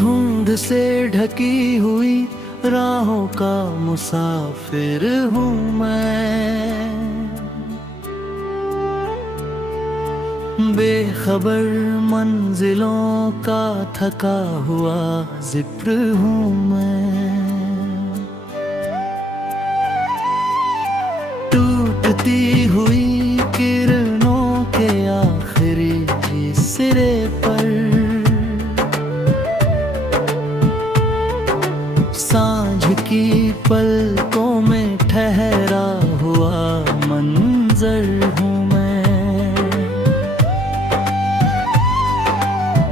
धुंध से ढकी हुई राहों का मुसाफिर हूँ मैं, बेखबर मंजिलों का थका हुआ जिक्र हूँ मैं। टूटती हुई किरणों के आखिरी सिरे पर सांझ की पलकों में ठहरा हुआ मंजर हूँ मैं।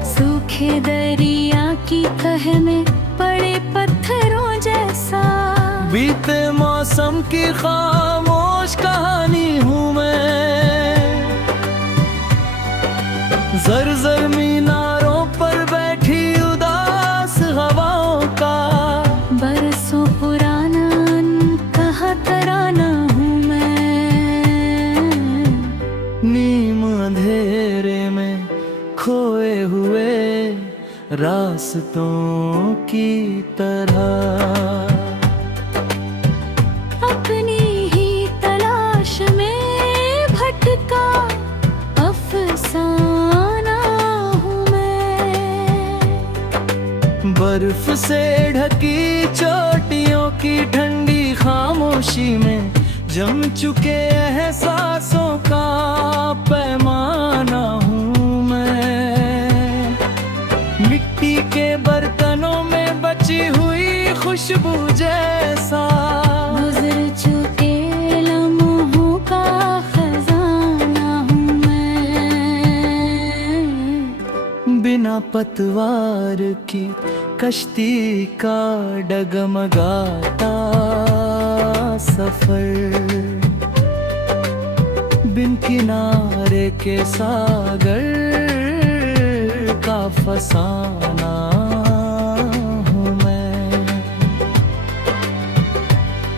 सूखे दरिया की तह में पड़े पत्थरों जैसा, बीते मौसम की खामोश कहानी हूँ मैं। जर मीनारों पर बैठी उदास हवाओं का बरसों पुराना कहा तराना हूँ मैं। नीम अंधेरे में खोए हुए रास्तों की तरह अपनी ही तलाश में भटका अफसाना हूँ मैं। बर्फ से ढकी चोटियों की ठंडी खामोशी में जम चुके एहसासों का पैमाना हूँ मैं। मिट्टी के बर्तनों में बची हुई खुशबू जैसा गुजर चुके लम्हों का खजाना हूँ मैं। बिना पतवार की कश्ती का डगमगाता सफर, बिन किनारे के सागर का फसाना हूँ मैं।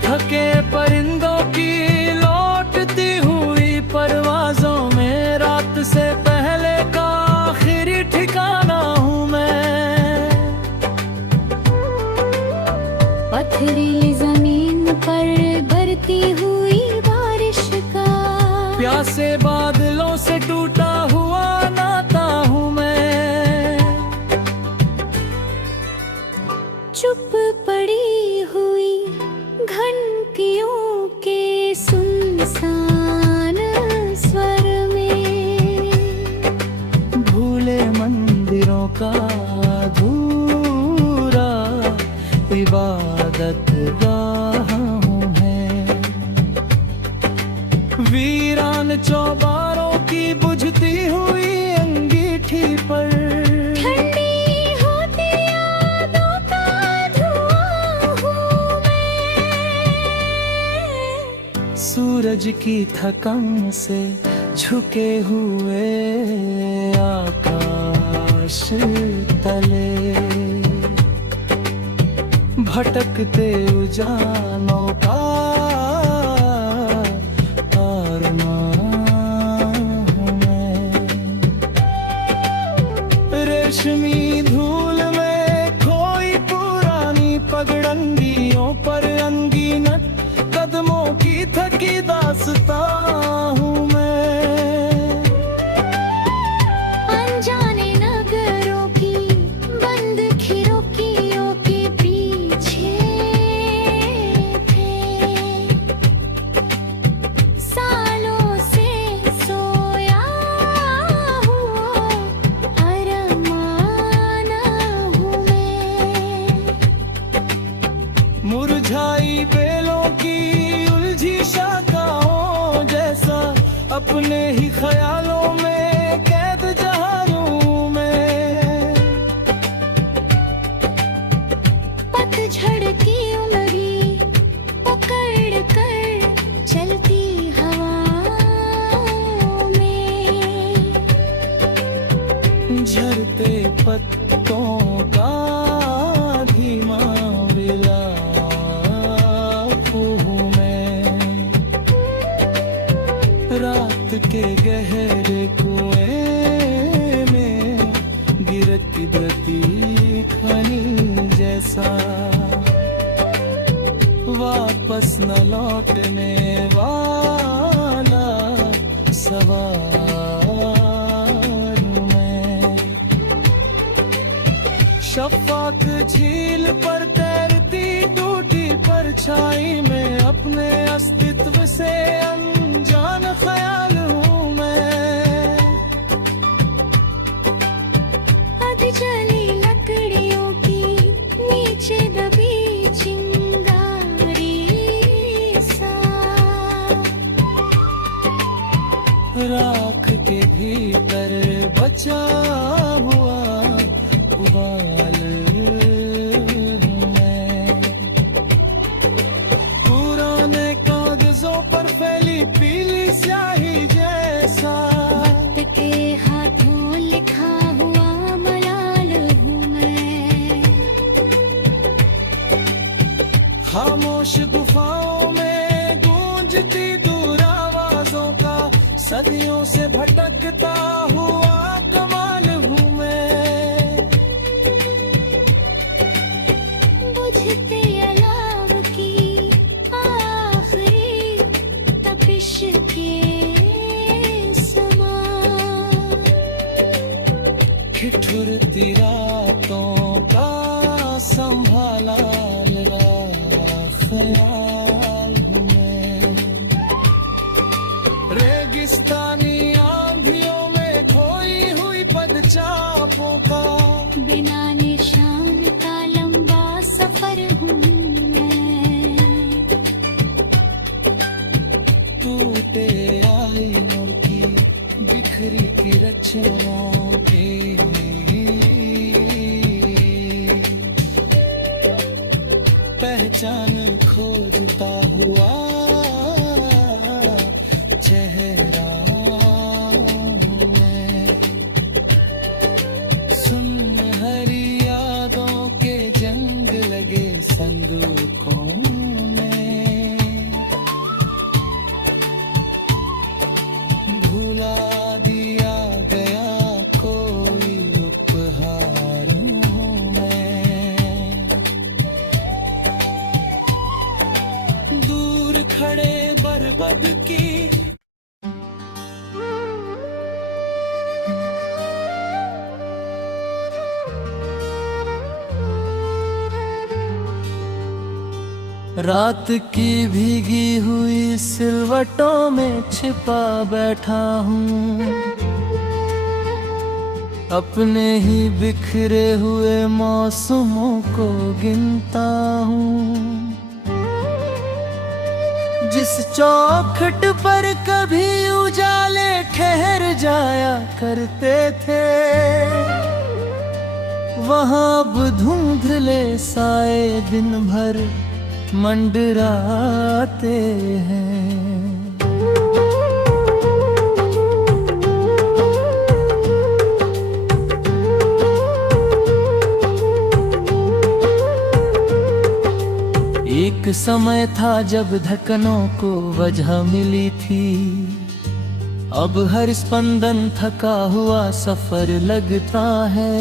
थके परिंदों की लौटती हुई परवाज़ों में रात से पहले का आखिरी ठिकाना हूँ मैं। पथरीली जमीन पर बरती हुई बारिश का प्यासे बादलों से टूटा हुआ नाता हूँ मैं। चुप पड़ी हुई घंटियों के सुनसान स्वर में भूले मंदिरों का अधूरा इबादत गाह हूँ मैं। वीरान चौबारों की बुझती हुई अंगीठी पर ठंडी होती यादों का धुआं हूँ मैं। सूरज की थकन से झुके हुए आकाश तले भटकते उजालों का रेशमी धूल में खोई पुरानी पगडंडियों पर अनगिनत कदमों की थकी दास्तां हूँ मैं। अनजाने नगरों की बंद खिड़कियों के पीछे थे सालों से सोया हुआ अरमाना हूँ मैं। मुरझाई बेलों की उलझी शाखाओं जैसा अपने ही ख्यालों में कैद जहां मैं। पतझड़ की उंगली पकड़ कर चलती हवाओं में झरते पत्तों का धीमा विलाप हूँ मैं। रात के गहरे कुएं में गिरती खन जैसा वापस न लौटने वाला सवार हूं मैं। शफाक झील पर तैरती टूटी परछाई में अपने अस्तित्व से अनजान ख्याल हूं मैं। जली लकड़ियों की नीचे दबी चिंगारी सा, राख के भीतर बचा हुआ उबाल हूं मैं। पुराने कागजों पर फैली पीली स्याही जैसा वक्त के हाथों लिखा हुआ मलाल हूँ मैं। खामोश गुफाओं में गूंजती दूर आवाजों का सदियों से भटकता हुआ कमाल हूँ मैं। बुझते अलाव की आखिरी तपिश के समान, ठिठुरती रातों का संभाला ख्याल हूँ मैं। रेगिस्तानी आंधियों में खोई हुई पदचापों का बिना निशान का लंबा सफर हूँ मैं। टूटे आईनों की बिखरी की रचनाओं की पहचान खोजता हुआ चेहरा हूं मैं। सुन हरी यादों के जंग लगे संदूकों में, भुला दिया गया कोई उपहार हूं मैं। दूर खड़े बरबद की रात की भीगी हुई सिलवटों में छिपा बैठा हूँ। अपने ही बिखरे हुए मौसमों को गिनता हूँ। जिस चौखट पर कभी उजाले ठहर जाया करते थे, वहाँ अब धुंधले साए दिन भर मंडराते हैं। एक समय था जब धड़कनों को वजह मिली थी, अब हर स्पंदन थका हुआ सफर लगता है।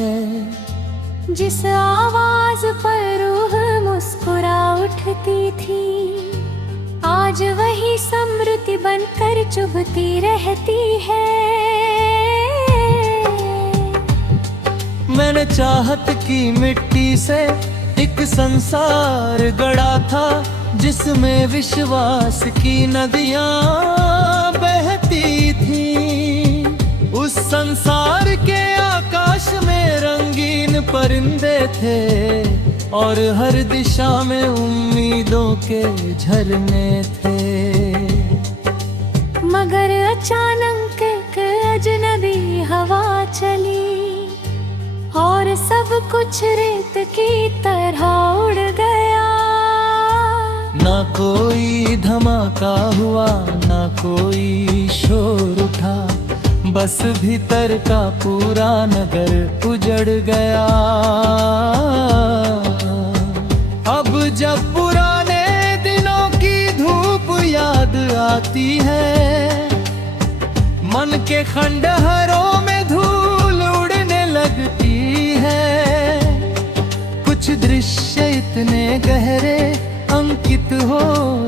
जिस आवाज पर रूह मुस्कुरा उठती थी, आज वही स्मृति बनकर चुभती रहती है। मैंने चाहत की मिट्टी से एक संसार गढ़ा था, जिसमें विश्वास की नदियां बहती थी। उस संसार के आकाश में रंगीन परिंदे थे और हर दिशा में उम्मीदों के झरने थे। मगर अचानक एक अजनबी हवा चली और सब कुछ रेत की तरह उड़ गया। ना कोई धमाका हुआ, ना कोई शोर उठा, बस भीतर का पूरा नगर उजड़ गया। अब जब पुराने दिनों की धूप याद आती है, मन के खंडहरों में धूल उड़ने लगती है। कुछ कुछ दृश्य इतने गहरे अंकित हो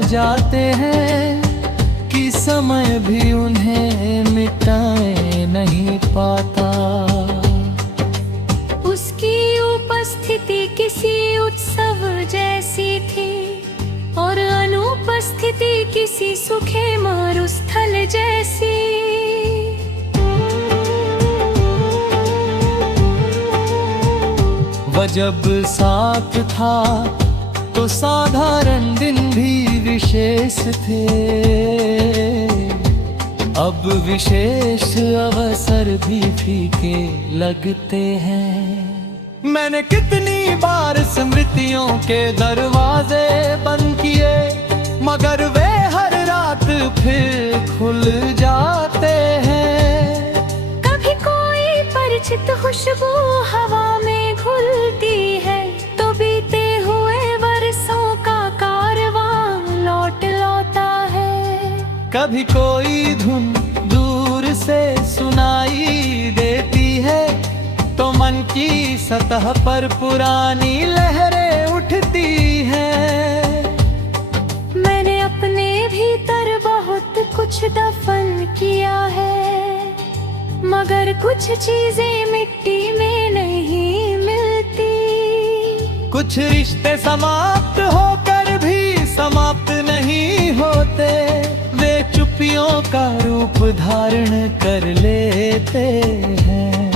जाते हैं कि समय भी उन्हें मिटाए नहीं पाता। उसकी उपस्थिति किसी उत्सव जैसी थी और अनुपस्थिति किसी सूखे मरुस्थल जैसी। वह जब साथ था तो साधारण दिन भी विशेष थे, अब विशेष अवसर भी फीके लगते हैं। मैंने कितनी बार स्मृतियों के दरवाजे बंद किए, मगर वे हर रात फिर खुल जाते हैं। कभी कोई परिचित खुशबू हवा में घुलती है तो बीते हुए वर्षों का कारवां लौट लौटा है। कभी कोई धुन दूर से सुनाई देती है तो मन की सतह पर पुरानी लहरें उठती हैं। मैंने अपने भीतर बहुत कुछ दफन किया है, मगर कुछ चीजें मिट्टी में नहीं मिलती। कुछ रिश्ते समाप्त होकर भी समाप्त नहीं होते, वे चुप्पियों का रूप धारण कर लेते हैं।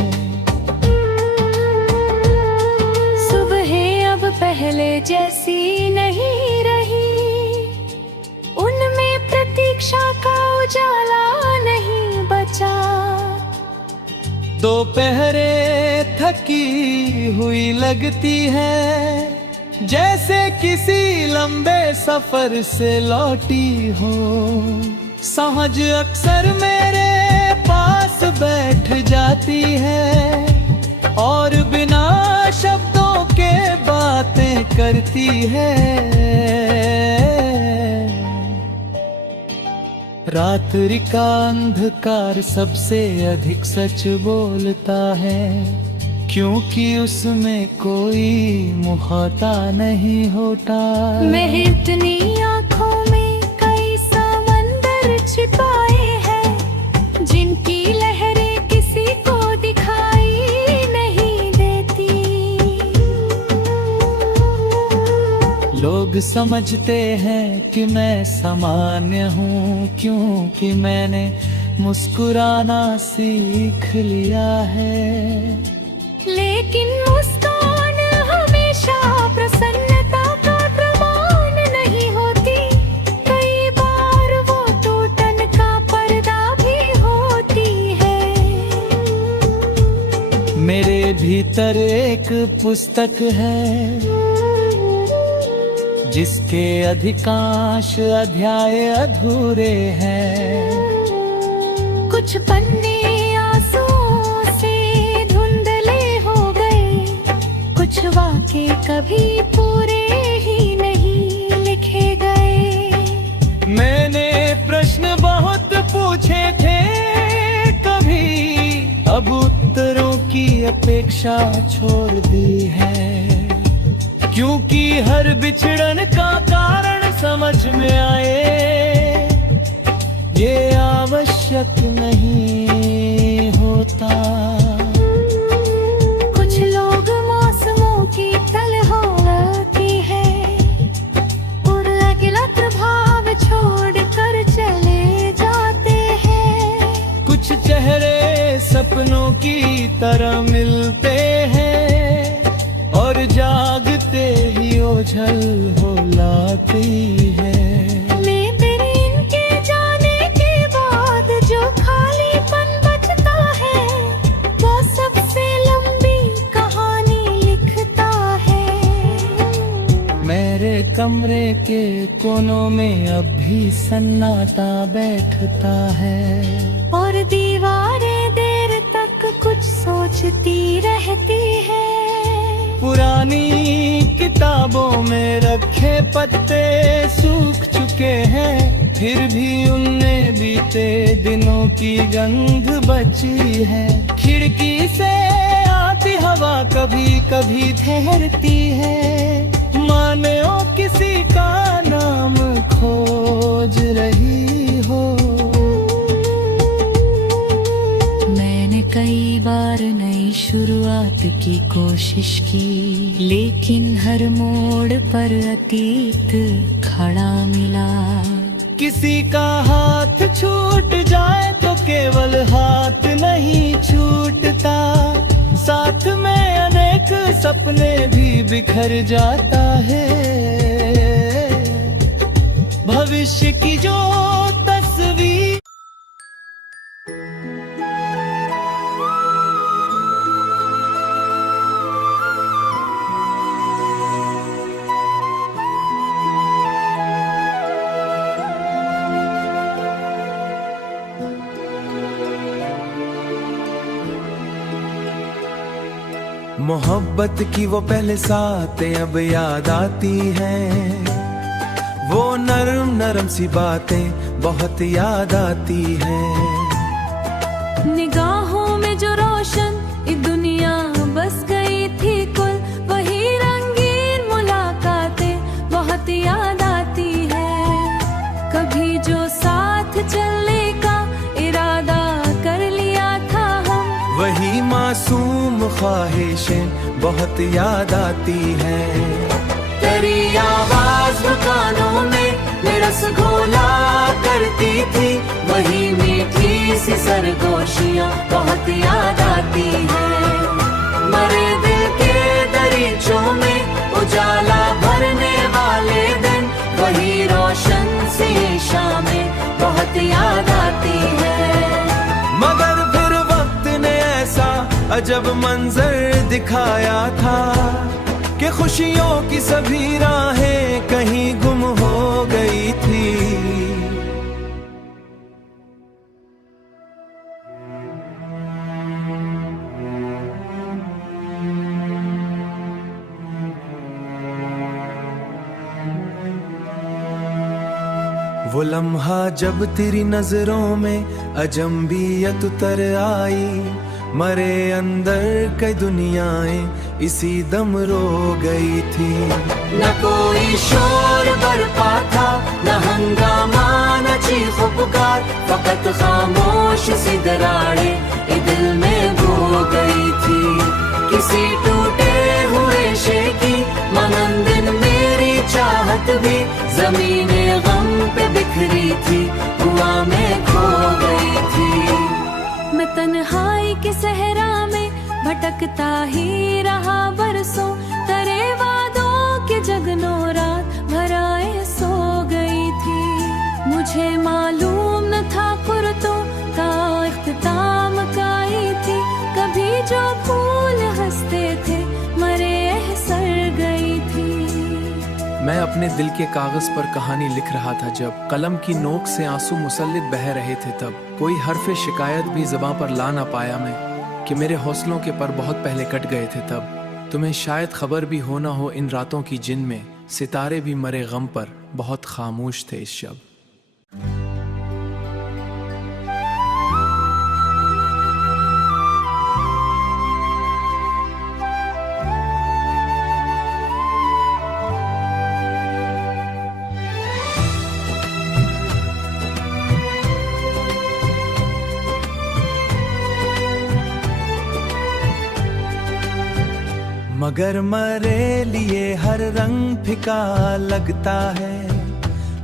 सुबह अब पहले जैसी नहीं रही, उनमें प्रतीक्षा का उजाला नहीं बचा। दोपहरे थकी हुई लगती है, जैसे किसी लंबे सफर से लौटी हो। समझ अक्सर मेरे पास बैठ जाती है और बिना शब्दों के बातें करती है। रात्रि का अंधकार सबसे अधिक सच बोलता है, क्योंकि उसमें कोई मुहाता नहीं होता। मैं इतनी आँखों में कई समंदर छिपाए हैं, जिनकी लहरें किसी को दिखाई नहीं देती। लोग समझते हैं कि मैं सामान्य हूँ, क्योंकि मैंने मुस्कुराना सीख लिया है। लेकिन मुस्कान हमेशा प्रसन्नता का प्रमाण नहीं होती, कई बार वो टूटन का पर्दा भी होती है। मेरे भीतर एक पुस्तक है, जिसके अधिकांश अध्याय अधूरे हैं। कुछ पन्ने आंसुओं से धुंधले हो गए, कुछ वाक्य कभी पूरे ही नहीं लिखे गए। मैंने प्रश्न बहुत पूछे थे कभी, अब उत्तरों की अपेक्षा छोड़ दी है, क्योंकि हर बिछड़न का कारण समझ में आए, ये आवश्यक नहीं होता। कुछ लोग मौसमों की तलहटी है और अगला प्रभाव छोड़ कर चले जाते हैं। कुछ चेहरे सपनों की तरह मिलते हैं और जागते ही ओझल हो लाती है। मैं तेरे इनके जाने के बाद जो खालीपन बचता है, वो सबसे लंबी कहानी लिखता है। मेरे कमरे के कोनों में अब भी सन्नाटा बैठता है और दीवारें देर तक कुछ सोचती रहती है। पुरानी किताबों में रखे पत्ते सूख चुके हैं, फिर भी उनमें बीते दिनों की गंध बची है। खिड़की से आती हवा हवा कभी कभी ठहरती है, माने ओ किसी का नाम खोज रही हो। मैंने कई बार नई शुरुआत की कोशिश की, लेकिन हर मोड़ पर अतीत खड़ा मिला। किसी का हाथ छूट जाए तो केवल हाथ नहीं छूटता, साथ में अनेक सपने भी बिखर जाता है। भविष्य की जो तस्वीर मोहब्बत की वो पहले सातें अब याद आती हैं, वो नरम नरम सी बातें बहुत याद आती हैं। निगाहों में जो रोशन ये दुनिया बस गई थी कुल, वही रंगीन मुलाकातें बहुत याद आती है। कभी जो साथ चलने का इरादा कर लिया था हम, वही मासूम ख्वाहिशें बहुत याद आती हैं। तेरी आवाज दुकानों में रस घोला करती थी, वही मीठी सी सरगोशियां बहुत याद आती हैं। मरे दिल के दरीचों में उजाला भरने वाले दिन, वही रोशन सी शामें बहुत याद आती हैं। मगर फिर वक्त ने ऐसा अजब मंजर दिखाया था कि खुशियों की सभी राहें कहीं गुम हो गई थी। वो लम्हा जब तेरी नजरों में अजंबियत उतर आई, मरे अंदर कई दुनियाएं इसी दम रो गई थी। न कोई शोर बरपा था, न हंगामा न चीख पुकार, फकत खामोश सी दराड़े ये दिल में बो गई थी। किसी टूटे हुए शे की मनंदिन मेरी चाहत भी जमीने गम पे बिखरी थी, हुआ में खो गई थी। मैं तन्हाई के सहरा में भटकता ही रहा बरसों, तेरे वादों के जगनों रात भराए सो गई थी। मुझे मालूम न था कुर्तों का इख्तिताम काई थी, कभी जो फूल हंसते थे मरे सर गई थी। मैं अपने दिल के कागज पर कहानी लिख रहा था, जब कलम की नोक से आंसू मुसल्लित बह रहे थे, तब कोई हर्फ़े शिकायत भी ज़बां पर ला ना पाया मैं कि मेरे हौसलों के पर बहुत पहले कट गए थे। तब तुम्हें शायद खबर भी हो ना हो इन रातों की जिनमें सितारे भी मरे गम पर बहुत खामोश थे इस शब। मगर मरे लिए हर रंग फिका लगता है,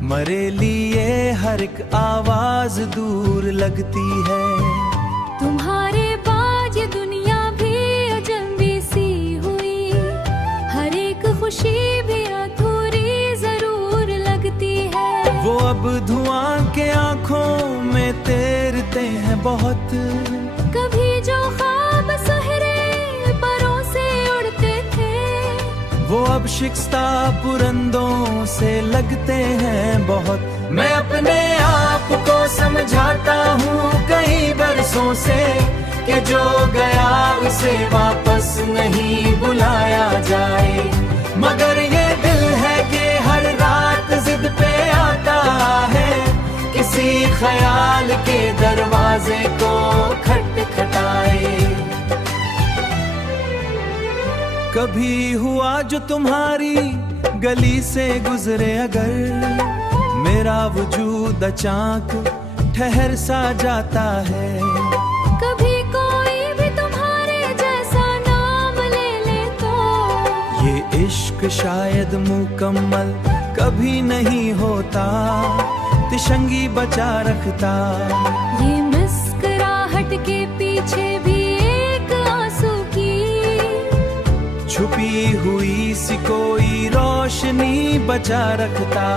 मरे लिए हर एक आवाज दूर लगती है। तुम्हारे बाद ये दुनिया भी अजनबी सी हुई, हर एक खुशी भी अधूरी जरूर लगती है। वो अब धुआं के आंखों में तैरते हैं बहुत, कभी जो ख्वाब सुहरे परों से उड़ते थे, वो अब शिकस्ता पुरंदों से लगते हैं बहुत। मैं अपने आप को समझाता हूँ कई बरसों से कि जो गया उसे वापस नहीं बुलाया जाए, मगर ये दिल है कि हर रात जिद पे आता है, किसी ख्याल के दरवाजे को खटखटाए। कभी हुआ जो तुम्हारी गली से गुजरे अगर, मेरा वजूद अचानक ठहर सा जाता है। कभी कोई भी तुम्हारे जैसा नाम ले ले तो, ये इश्क शायद मुकम्मल कभी नहीं होता, तिशंगी बचा रखता। ये मुस्कुराहट के पीछे भी एक आंसू की छुपी हुई सी कोई रोशनी बचा रखता।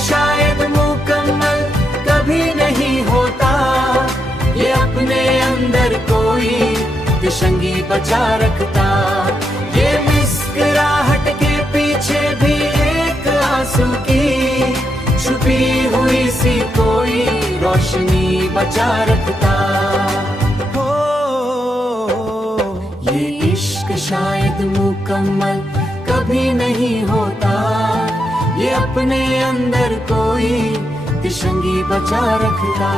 शायद मुकम्मल कभी नहीं होता, ये अपने अंदर कोई तिशंगी बचा रखता। ये मुस्कुराहट के पीछे भी एक आंसू की छुपी हुई सी कोई रोशनी बचा रखता। हो ये इश्क शायद मुकम्मल कभी नहीं होता, ये अपने अंदर कोई तिशंगी बचा रखता।